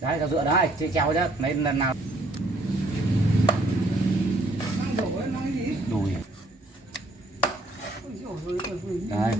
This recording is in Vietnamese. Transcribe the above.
Đấy, tao dựa đấy, chơi treo chứ, lấy lần nào. Đùi. Đấy.